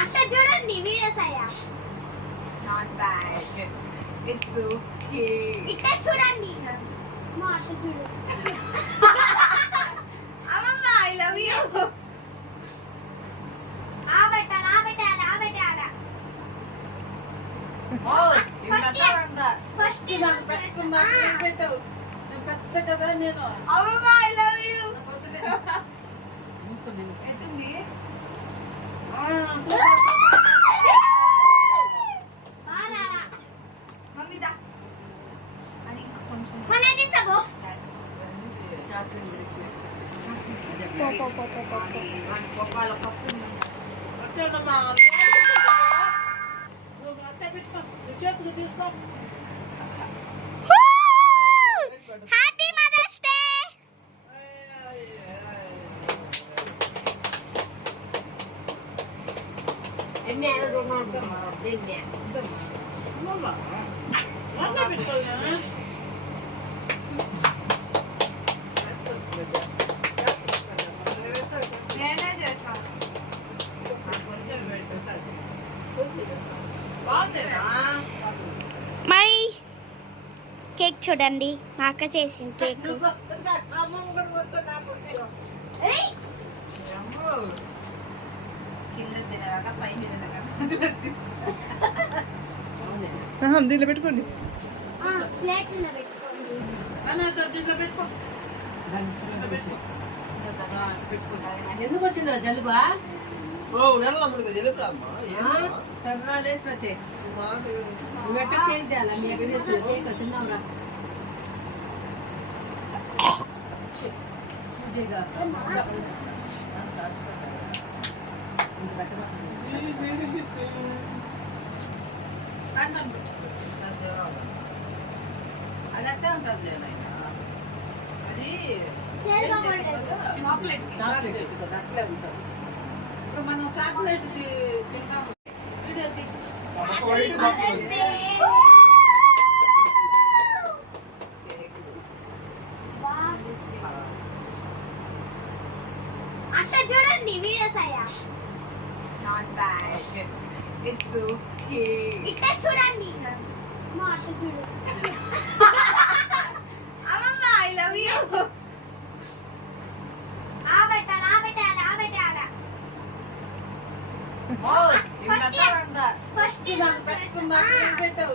అట్లా చూడండి వీడియోస్ అయ్యా. Not bad, it's okay. ఇట్లా చూడండి మా అట్లా చూడు. అమ్మమ్మ ఐ లవ్ యూ. ఆబెట్టాలి ఆబెట్టాలి ఆబెట్టాలి. ఫస్ట్ పెట్టుకున్నా పెట్టావు పెద్ద కదా నేను. అమ్మమ్మ ఐ లవ్ యూ. ఎట్టుంది? మమ్మీ దా అని ఇంకా కొంచెం చేతులు తీసుకో. Happy mother's day. నేనే చేశాను. మరి కేక్ చూడండి మా అక్క చేసింది కేక్. కింద తినగాక పై తినగాక దీంట్లో పెట్టుకోండి. ప్లేట్లో పెట్టుకోండి. దీంట్లో పెట్టుకో. ఎందుకు వచ్చిందిరా జలుబా? సర్రాలేసి నువ్వెట్ట కేక్ తేలా? మీ ఎక్కడ కేక్ తిన్నావురా? అది అట్టే ఉంటుంది. అది చాక్లెట్ చాక్లెట్ కదా అట్లే ఉంటుంది. ఇప్పుడు మనం చాక్లెట్ తింటాము. అట్లా చూడండి వీడియోస్ అయ్యా. Not bad, it's okay. ఇట్లా చూడండి మా అట్లా చూడు. అమ్మమ్మ ఐ లవ్ యూ. ఆబెట్టాలి ఆబెట్టాలి ఆబెట్టాలి. ఫస్ట్ పెట్టుకున్నా పెట్టావు